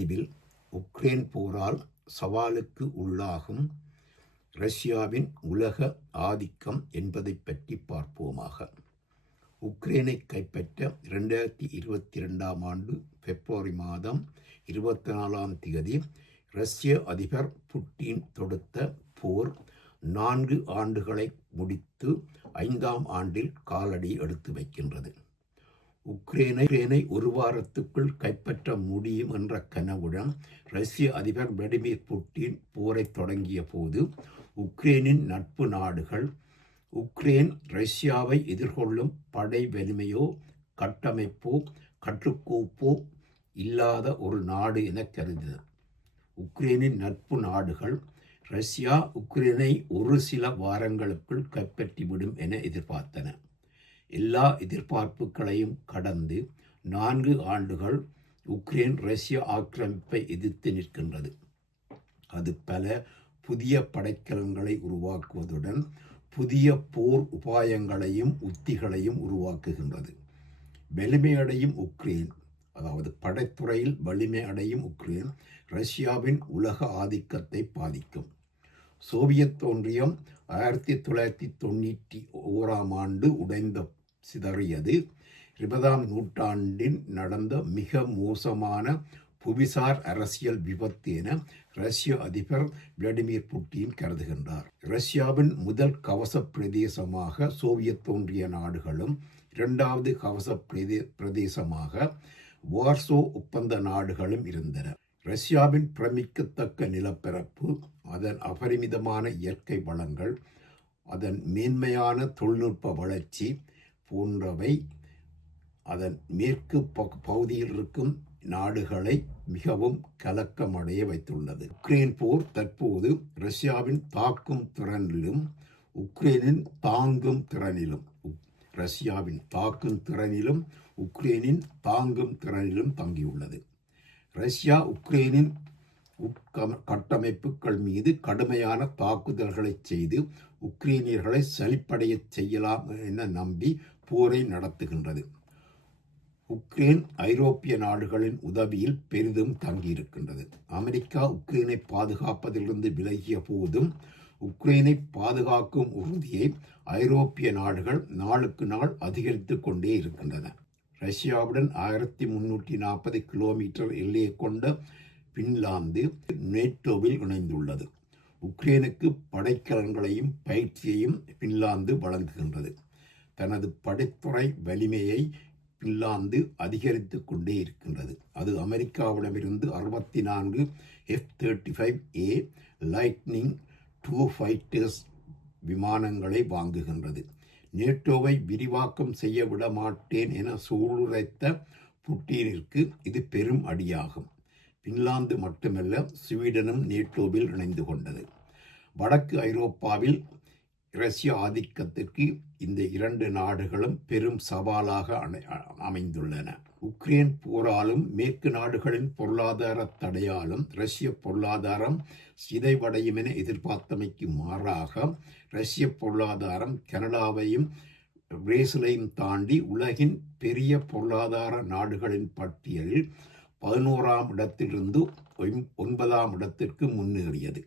பதிவில் உக்ரைன் போரால் சவாலுக்கு உள்ளாகும் ரஷ்யாவின் உலக ஆதிக்கம் என்பதை பற்றி பார்ப்போமாக. உக்ரைனை கைப்பற்ற 2022 ஆண்டு பிப்ரவரி மாதம் 24 ரஷ்ய அதிபர் புட்டின் தொடுத்த போர் 4 ஆண்டுகளை முடித்து 5ஆம் ஆண்டில் காலடி எடுத்து வைக்கின்றது. உக்ரைனை ஒரு வாரத்துக்குள் கைப்பற்ற முடியும் என்ற கனவுடன் ரஷ்ய அதிபர் விளாடிமிர் புட்டின் போரை தொடங்கிய போது உக்ரைனின் நட்பு நாடுகள் உக்ரைன் ரஷ்யாவை எதிர்கொள்ளும் படை வலிமையோ கட்டமைப்போ கட்டுக்கோப்போ இல்லாத ஒரு நாடு என கருதினர். உக்ரைனின் நட்பு நாடுகள் ரஷ்யா உக்ரைனை ஒரு சில வாரங்களுக்குள் கைப்பற்றிவிடும் என எதிர்பார்த்தன. எல்லா எதிர்பார்ப்புகளையும் கடந்து 4 ஆண்டுகள் உக்ரைன் ரஷ்ய ஆக்கிரமிப்பை எதிர்த்து நிற்கின்றது. அது பல புதிய படைக்கலங்களை உருவாக்குவதுடன் புதிய போர் உபாயங்களையும் உத்திகளையும் உருவாக்குகின்றது. வலிமையடையும் உக்ரைன், அதாவது படைத்துறையில் வலிமை அடையும் உக்ரைன் ரஷ்யாவின் உலக ஆதிக்கத்தை பாதிக்கும். சோவியத் ஒன்றியம் 1991 ஆண்டு உடைந்த சிதறியது 20ஆம் நூற்றாண்டில் நடந்த மிக மோசமான புவிசார் அரசியல் விபத்து என ரஷ்ய அதிபர் விளாடிமிர் புட்டின் கருதுகின்றார். ரஷ்யாவின் முதல் கவச பிரதேசமாக சோவியத் ஒன்றிய நாடுகளும் 2வது கவச பிரதேசமாக வார்சோ ஒப்பந்த நாடுகளும் இருந்தன. ரஷ்யாவின் பிரமிக்கத்தக்க நிலப்பரப்பு, அதன் அபரிமிதமான இயற்கை வளங்கள், அதன் மேன்மையான தொழில்நுட்ப வளர்ச்சி போன்றவை அதன் மேற்கு பகுதியில் இருக்கும் நாடுகளை மிகவும் கலக்கமடைய வைத்துள்ளது. உக்ரைன் போர் தற்போது ரஷ்யாவின் தாக்கும் திறனிலும் உக்ரைனின் தாங்கும் திறனிலும் உக்ரைனின் தாங்கும் திறனிலும் தங்கியுள்ளது. ரஷ்யா உக்ரைனின் கட்டமைப்புகள் மீது கடுமையான தாக்குதல்களை செய்து உக்ரைனியர்களை சலிப்படைய செய்யலாம் என நம்பி போரை நடத்துகின்றது. உக்ரைன் ஐரோப்பிய நாடுகளின் உதவியில் பெரிதும் தங்கியிருக்கின்றது. அமெரிக்கா உக்ரைனை பாதுகாப்பதிலிருந்து விலகிய போதும் உக்ரைனை பாதுகாக்கும் உறுதியை ஐரோப்பிய நாடுகள் நாளுக்கு நாள் அதிகரித்து கொண்டே இருக்கின்றன. ரஷ்யாவுடன் 1340 கிலோமீட்டர் எல்லையை கொண்ட பின்லாந்து நேட்டோவில் இணைந்துள்ளது. உக்ரைனுக்கு படைக்கலன்களையும் பயிற்சியையும் பின்லாந்து வழங்குகின்றது. தனது படைத்துறை வலிமையை பின்லாந்து அதிகரித்து கொண்டே இருக்கின்றது. அது அமெரிக்காவிடமிருந்து 64 F-35A லைட்னிங் II ஃபைட்டர்ஸ் விமானங்களை வாங்குகின்றது. நேட்டோவை விரிவாக்கம் செய்ய விட மாட்டேன் என சூளுரைத்த புட்டினிற்கு இது பெரும் அடியாகும். பின்லாந்து மட்டுமல்ல, ஸ்வீடனும் நேட்டோவில் இணைந்து கொண்டது. வடக்கு ஐரோப்பாவில் ரஷ்ய ஆதிக்கத்திற்கு இந்த 2 நாடுகளும் பெரும் சவாலாக அமைந்துள்ளன. உக்ரைன் போராலும் மேற்கு நாடுகளின் பொருளாதார தடையாலும் ரஷ்ய பொருளாதாரம் சிதைவடையும் என எதிர்பார்த்தமைக்கு மாறாக ரஷ்ய பொருளாதாரம் கனடாவையும் பிரேசிலையும் தாண்டி உலகின் பெரிய பொருளாதார நாடுகளின் பட்டியலில் 11ஆம் இடத்திலிருந்து 9ஆம் இடத்திற்கு முன்னேறியது.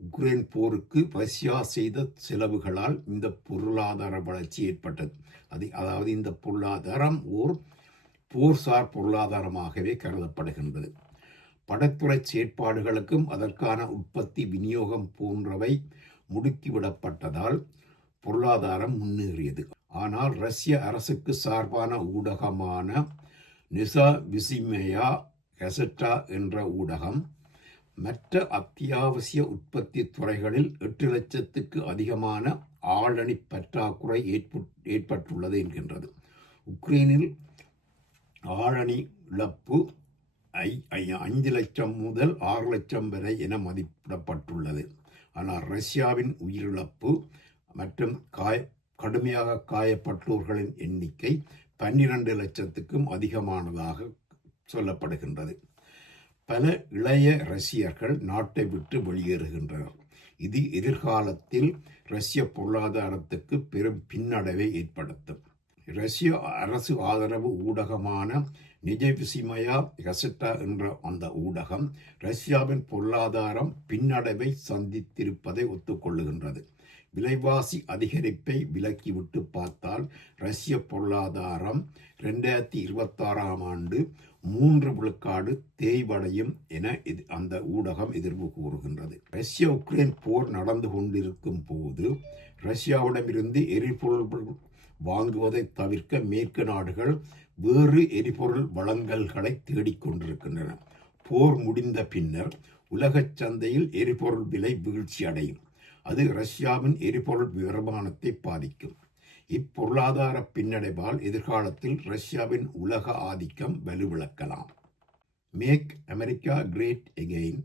உக்ரைன் போருக்கு ரஷ்யா செய்த செலவுகளால் இந்த பொருளாதார வளர்ச்சி ஏற்பட்டது. அதாவது இந்த பொருளாதாரம் ஓர் போர்சார் பொருளாதாரமாகவே கருதப்படுகின்றது. படைத்துறை செயற்பாடுகளுக்கும் அதற்கான உற்பத்தி விநியோகம் போன்றவை முடுக்கிவிடப்பட்டதால் பொருளாதாரம் முன்னேறியது. ஆனால் ரஷ்ய அரசுக்கு சார்பான ஊடகமான நெசாவிசிமயா கசட்டா என்ற ஊடகம் மற்ற அத்தியாவசிய உற்பத்தி துறைகளில் 8 லட்சத்துக்கு அதிகமான ஆளணி பற்றாக்குறை ஏற்பட்டுள்ளது என்கின்றது. உக்ரைனில் ஆளணி இழப்பு 5 லட்சம் முதல் 6 லட்சம் வரை என மதிப்பிடப்பட்டுள்ளது. ஆனால் ரஷ்யாவின் உயிரிழப்பு மற்றும் கடுமையாக காயப்பட்டோர்களின் எண்ணிக்கை 12 லட்சத்துக்கும் அதிகமானதாக சொல்லப்படுகின்றது. பல இளைய ரஷ்யர்கள் நாட்டை விட்டு வெளியேறுகின்றனர். இது எதிர்காலத்தில் ரஷ்ய பொருளாதாரத்துக்கு பெரும் பின்னடைவை ஏற்படுத்தும். ரஷ்ய அரசு ஆதரவு ஊடகமான நிஜவிசிமயா கசட்டா என்ற அந்த ஊடகம் ரஷ்யாவின் பொருளாதாரம் பின்னடைவை சந்தித்திருப்பதை ஒத்துக்கொள்ளுகின்றது. விலைவாசி அதிகரிப்பை விலக்கிவிட்டு பார்த்தால் ரஷ்ய பொருளாதாரம் 2026ஆம் ஆண்டு 3 விழுக்காடு தேய்வடையும் என அந்த ஊடகம் எதிர்வு கூறுகின்றது. ரஷ்ய உக்ரைன் போர் நடந்து கொண்டிருக்கும் போது ரஷ்யாவிடமிருந்து எரிபொருள் வாங்குவதை தவிர்க்க மேற்கு நாடுகள் வேறு எரிபொருள் வழங்கல்களை தேடிக்கொண்டிருக்கின்றன. போர் முடிந்த பின்னர் உலகச் சந்தையில் எரிபொருள் விலை வீழ்ச்சி அடையும். அது ரஷ்யாவின் எரிபொருள் வருமானத்தை பாதிக்கும். இப்பொருளாதார பின்னடைவால் எதிர்காலத்தில் ரஷ்யாவின் உலக ஆதிக்கம் வலுவிழக்கலாம். Make America great again,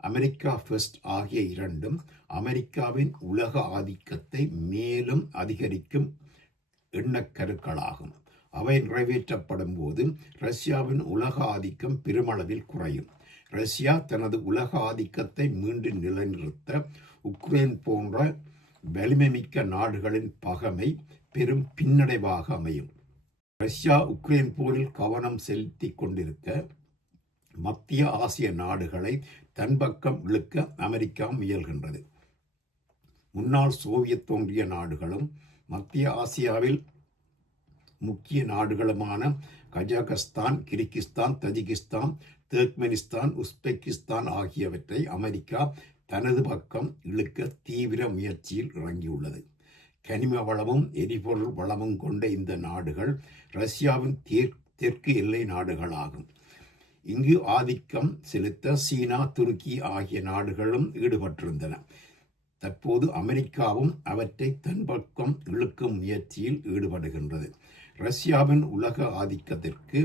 America first ஆகிய இரண்டும் அமெரிக்காவின் உலக ஆதிக்கத்தை மேலும் அதிகரிக்கும் எண்ணக்கருக்களாகும். அவை நிறைவேற்றப்படும் போது ரஷ்யாவின் உலக ஆதிக்கம் பெருமளவில் குறையும். ரஷ்யா தனது உலக ஆதிக்கத்தை மீண்டும் நிலைநிறுத்த உக்ரைன் போன்ற வலிமைமிக்க நாடுகளின் பகைமை பெரும் பின்னடைவாக அமையும். ரஷ்யா உக்ரைன் போரில் கவனம் செலுத்தி கொண்டிருக்க மத்திய ஆசிய நாடுகளை தன் பக்கம் இழுக்க அமெரிக்கா முயல்கின்றது. முன்னாள் சோவியத் ஒன்றிய நாடுகளும் மத்திய ஆசியாவில் முக்கிய நாடுகளுமான Kazakhstan, Kyrgyzstan, Tajikistan, Turkmenistan, Uzbekistan ஆகியவற்றை அமெரிக்கா தனது பக்கம் இழுக்க தீவிர முயற்சியில் இறங்கியுள்ளது. கனிம வளமும் எரிபொருள் வளமும் கொண்ட இந்த நாடுகள் ரஷ்யாவின் தெற்கு எல்லை நாடுகளாகும். இங்கு ஆதிக்கம் செலுத்த சீனா, துருக்கி ஆகிய நாடுகளும் ஈடுபட்டிருந்தன. தற்போது அமெரிக்காவும் அவற்றை தன் பக்கம் இழுக்கும் முயற்சியில் ஈடுபடுகின்றது. ரஷ்யாவின் உலக ஆதிக்கத்திற்கு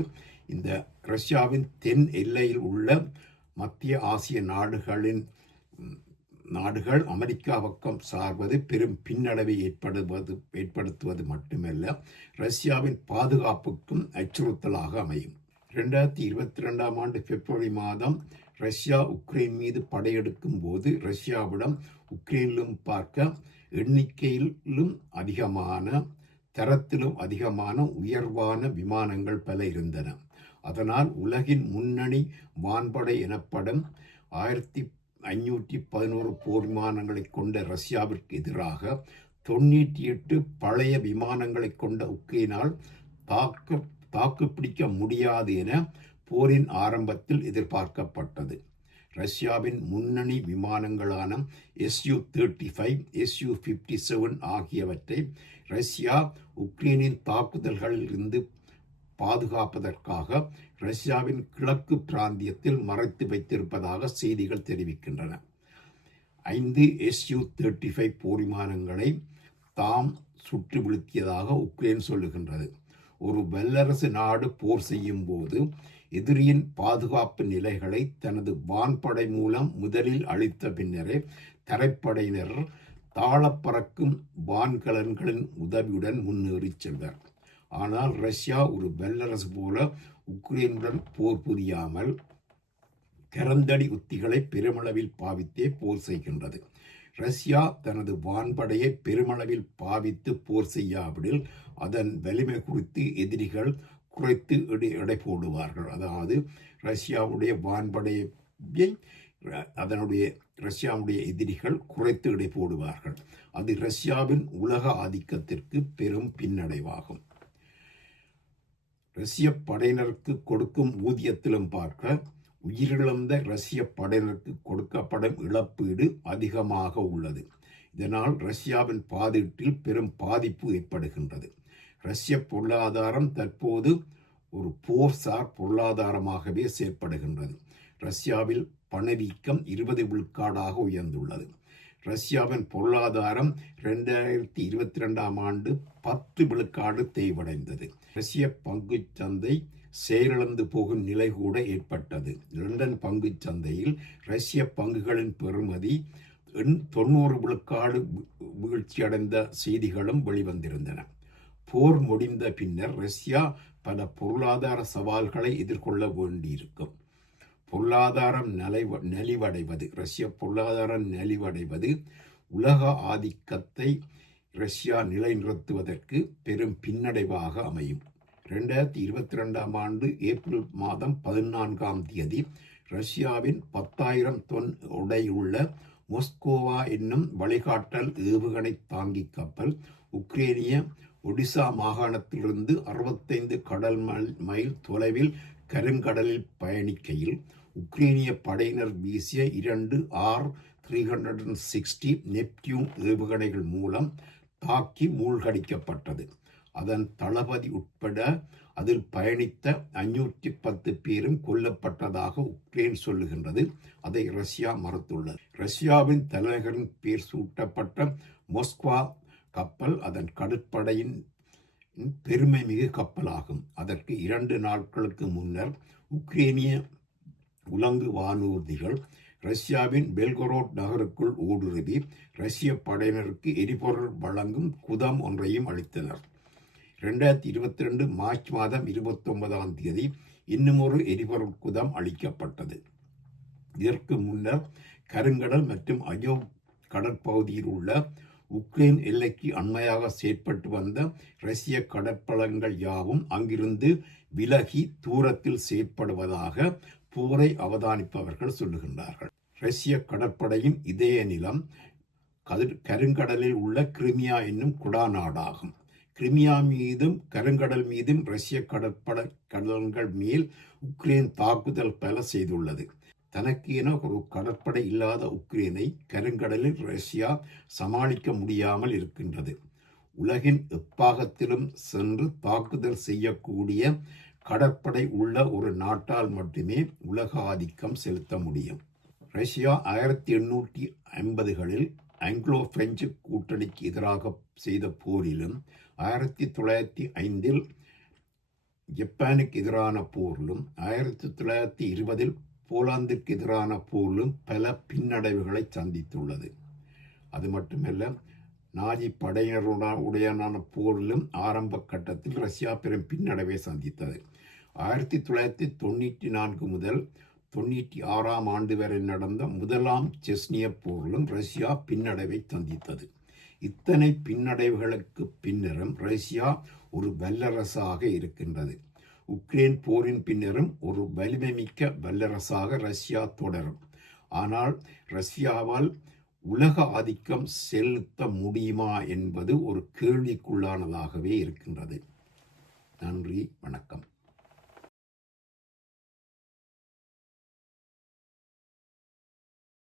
இந்த ரஷ்யாவின் தென் எல்லையில் உள்ள மத்திய ஆசிய நாடுகள் அமெரிக்கா பக்கம் சார்வது பெரும் பின்னடைவை ஏற்படுத்துவது மட்டுமல்ல, ரஷ்யாவின் பாதுகாப்புக்கும் அச்சுறுத்தலாக அமையும். 2022ஆம் ஆண்டு பிப்ரவரி மாதம் ரஷ்யா உக்ரைன் மீது படையெடுக்கும் போது ரஷ்யாவிடம் உக்ரைனிலும் பார்க்க எண்ணிக்கையிலும் அதிகமான, தரத்திலும் அதிகமான உயர்வான விமானங்கள் பல இருந்தன. அதனால் உலகின் முன்னணி வான்படை எனப்படும் 1511 போர் விமானங்களை கொண்ட ரஷ்யாவிற்கு எதிராக 98 பழைய விமானங்களை கொண்ட உக்ரைனால் தாக்குப்பிடிக்க முடியாது என போரின் ஆரம்பத்தில் எதிர்பார்க்கப்பட்டது. ரஷ்யாவின் முன்னணி விமானங்களான Su-35, Su-57 ஆகியவற்றை ரஷ்யா உக்ரைனின் தாக்குதல்களில் இருந்து பாதுகாப்பதற்காக ரஷ்யாவின் கிழக்கு பிராந்தியத்தில் மறைத்து வைத்திருப்பதாக செய்திகள் தெரிவிக்கின்றன. 5 Su-35 போர் விமானங்களை தாம் சுட்டு வீழ்த்தியதாக உக்ரைன் சொல்லுகின்றது. ஒரு வல்லரசு நாடு போர் செய்யும் போது எதிரியின் பாதுகாப்பு நிலைகளை தனது வான்படை மூலம் முதலில் அழித்த பின்னரே தரைப்படையினர் தாழப்பறக்கும் வான்கலன்களின் உதவியுடன் முன்னேறி செல்வர். ஆனால் ரஷ்யா ஒரு வல்லரசு போல உக்ரைனுடன் போர் புரியாமல் கரந்தடி உத்திகளை பெருமளவில் பாவித்தே போர் செய்கின்றது. ரஷ்யா தனது வான்படையை பெருமளவில் பாவித்து போர் செய்யாவிடில் அதன் வலிமை குறித்து எதிரிகள் குறைத்து எடை போடுவார்கள். அதாவது ரஷ்யாவுடைய வான்படையை ரஷ்யாவுடைய எதிரிகள் குறைத்து எடை போடுவார்கள். அது ரஷ்யாவின் உலக ஆதிக்கத்திற்கு பெரும் பின்னடைவாகும். ரஷ்ய படையினருக்கு கொடுக்கும் ஊதியத்திலும் பார்க்க உயிரிழந்த ரஷ்ய படையினருக்கு கொடுக்கப்படும் இழப்பீடு அதிகமாக உள்ளது. இதனால் ரஷ்யாவின் பாதீட்டில் பெரும் பாதிப்பு ஏற்படுகின்றது. ரஷ்ய பொருளாதாரம் தற்போது ஒரு போர்சார் பொருளாதாரமாகவே செயற்படுகின்றது. ரஷ்யாவில் பணவீக்கம் 20 விழுக்காடாக உயர்ந்துள்ளது. ரஷ்யாவின் பொருளாதாரம் 2022ஆம் ஆண்டு 10 விழுக்காடு தேய்வடைந்தது. ரஷ்ய பங்குச் சந்தை செயலிழந்து போகும் நிலை கூட ஏற்பட்டது. லண்டன் பங்குச் சந்தையில் ரஷ்ய பங்குகளின் பெறுமதி 90 விழுக்காடு வீழ்ச்சியடைந்த செய்திகளும் வெளிவந்திருந்தன. போர் முடிந்த பின்னர் ரஷ்யா பல பொருளாதார சவால்களை எதிர்கொள்ள வேண்டியிருக்கும். ரஷ்ய பொருளாதாரம் நலிவடைவது உலக ஆதிக்கத்தை ரஷ்யா நிலைநிறுத்துவதற்கு பெரும் பின்னடைவாக அமையும். 2022 ஆண்டு ஏப்ரல் மாதம் 14ஆம் தேதி ரஷ்யாவின் 10,000 தொன் எடையுள்ள மொஸ்கோவா என்னும் வழிகாட்டல் ஏவுகணை தாங்கி கப்பல் உக்ரேனிய ஒடிசா மாகாணத்திலிருந்து 65 கடல் மைல் தொலைவில் கருங்கடலில் பயணிக்கையில் உக்ரேனிய படையினர் வீசிய 2 R-360 நெப்டியூன் ஏவுகணைகள் மூலம் தாக்கி மூழ்கடிக்கப்பட்டது. அதன் தளபதி உட்பட அதில் பயணித்த 510 பேரும் கொல்லப்பட்டதாக உக்ரைன் சொல்லுகின்றது. அதை ரஷ்யா மறுத்துள்ளது. ரஷ்யாவின் தலைநகரின் பேர் சூட்டப்பட்ட மொஸ்கவா கப்பல் அதன் கடற்படையின் பெருமை மிகு கப்பலாகும். அதற்கு 2 நாட்களுக்கு முன்னர் உக்ரேனிய உலங்கு வானூர்திகள் ரஷ்யாவின் பெல்கரோட் நகருக்குள் ஊடுருவி ரஷ்ய படையினருக்கு எரிபொருள் வழங்கும் குதம் ஒன்றையும் அளித்தனர். 2022 மார்ச் மாதம் 29ஆம் தேதி இன்னுமொரு எரிபொருள் குதம் அளிக்கப்பட்டது. இதற்கு முன்னர் கருங்கடல் மற்றும் அயோவ் கடற்பகுதியில் உள்ள உக்ரைன் எல்லைக்கு அண்மையாக செயற்பட்டு வந்த ரஷ்ய கடற்பலங்கள் யாவும் அங்கிருந்து விலகி தூரத்தில் செயற்படுவதாக போரை அவதானிப்பவர்கள் சொல்லுகின்றார்கள். ரஷ்ய கடற்படையின் இதய நிலம் கருங்கடலில் உள்ள கிரிமியா என்னும் குடாநாடாகும். கிரிமியா மீதும் கருங்கடல் மீதும் ரஷ்ய கடல்கள் மேல் உக்ரைன் தாக்குதல் பல செய்துள்ளது. தனக்கு என ஒரு கடற்படை இல்லாத உக்ரைனை கருங்கடலில் ரஷ்யா சமாளிக்க முடியாமல் இருக்கின்றது. உலகின் எப்பாகத்திலும் சென்று தாக்குதல் செய்யக்கூடிய கடற்படை உள்ள ஒரு நாட்டால் மட்டுமே உலக ஆதிக்கம் செலுத்த முடியும். ரஷ்யா 1850களில் ஆங்கிலோ பிரெஞ்சு கூட்டணிக்கு எதிராக செய்த போரிலும் 1905இல் ஜப்பானுக்கு எதிரான போரிலும் 1920இல் போலாந்திற்கு எதிரான போரிலும் பல பின்னடைவுகளை சந்தித்துள்ளது. அது மட்டுமல்ல, நாஜி படையினருடனான போரிலும் ஆரம்ப கட்டத்தில் ரஷ்யா பெரும் பின்னடைவை சந்தித்தது. 1994 முதல் 96ஆம் ஆண்டு வரை நடந்த முதலாம் செஸ்னிய போரிலும் ரஷ்யா பின்னடைவை சந்தித்தது. இத்தனை பின்னடைவுகளுக்கு பின்னரும் ரஷ்யா ஒரு வல்லரசாக இருக்கின்றது. உக்ரைன் போரின் பின்னரும் ஒரு வலிமைமிக்க வல்லரசாக ரஷ்யா தொடரும். ஆனால் ரஷ்யாவால் உலக ஆதிக்கம் செலுத்த முடியுமா என்பது ஒரு கேள்விக்குள்ளானதாகவே இருக்கின்றது. நன்றி, வணக்கம்.